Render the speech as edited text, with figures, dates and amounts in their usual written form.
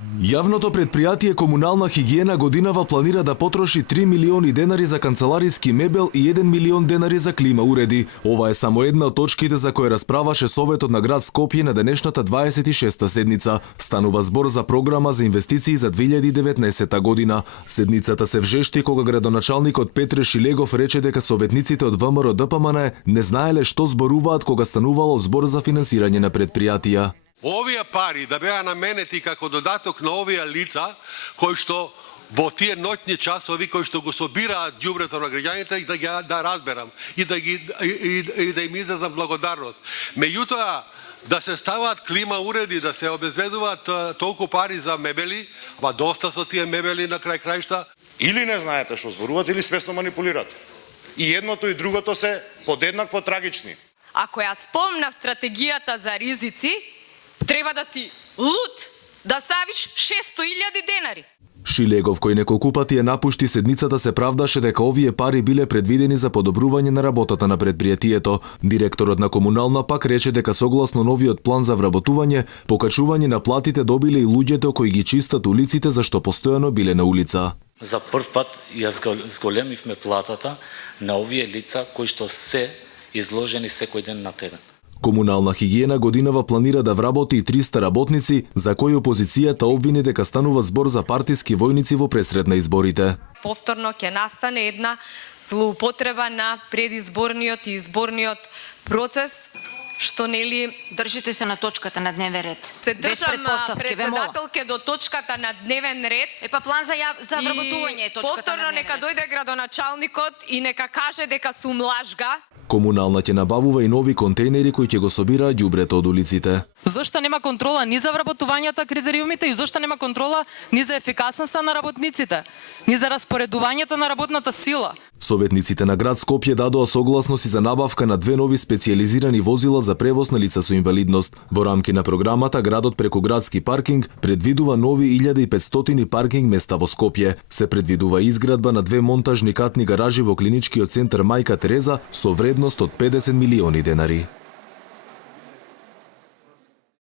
Јавното предпријатие Комунална хигиена годинава планира да потроши 3 милиони денари за канцелариски мебел и 1 милион денари за клима уреди. Ова е само една од точките за кои расправаше Советот на град Скопје на денешната 26-та седница. Станува збор за програма за инвестиции за 2019 година. Седницата се вжешти кога градоначалникот Петре Шилегов рече дека советниците од ВМРО ДПМН не знаеле што зборуваат кога станувало збор за финансирање на предпријатија. Овие пари да беа наменети како додаток на овие лица кои што во тие ноќни часови кои што го собираат ѓубрето на граѓаните и да разберам и да им изразам благодарност. Меѓутоа да се ставаат клима уреди, да се обезбедуваат толку пари за мебели, ама доста со тие мебели на крај крајшта. Или не знаете што зборувате, или свесно манипулирате. И едното и другото се подеднакво трагични. Ако ја спомнав стратегијата за ризици, треба да си луд да ставиш 600.000 денари. Шилегов, кој неколку пати ја напушти седницата, се правдаше дека овие пари биле предвидени за подобрување на работата на предпријатието. Директорот на Комунална пак рече дека согласно новиот план за вработување, покачување на платите добиле и луѓето кои ги чистат улиците зашто постојано биле на улица. За прв пат ја зголемивме платата на овие лица кои што се изложени секој ден на терен. Комунална хигиена годинава планира да вработи и 300 работници, за кои опозицијата обвини дека станува збор за партиски војници во пресред на изборите. Повторно ќе настане една злоупотреба на предизборниот и изборниот процес, што нели држите се на точката на дневен ред. Се држам председателке до точката на дневен ред. Па план за вработување е точката повторно на дневен ред. нека дојде градоначалникот и нека каже дека сум лажга. Комунална ќе набавува и нови контејнери кои ќе го собираат ѓубрето од улиците. Зошто нема контрола ни за вработувањата критериумите и зошто нема контрола ни за ефикасноста на работниците, ни за распоредувањето на работната сила? Советниците на град Скопје дадоа согласност и за набавка на 2 нови специјализирани возила за превоз на лица со инвалидност. Во рамки на програмата, градот преку градски паркинг предвидува нови 1500 паркинг места во Скопје. Се предвидува изградба на 2 монтажни катни гаражи во клиничкиот центар Мајка Тереза со вредност од 50 милиони денари.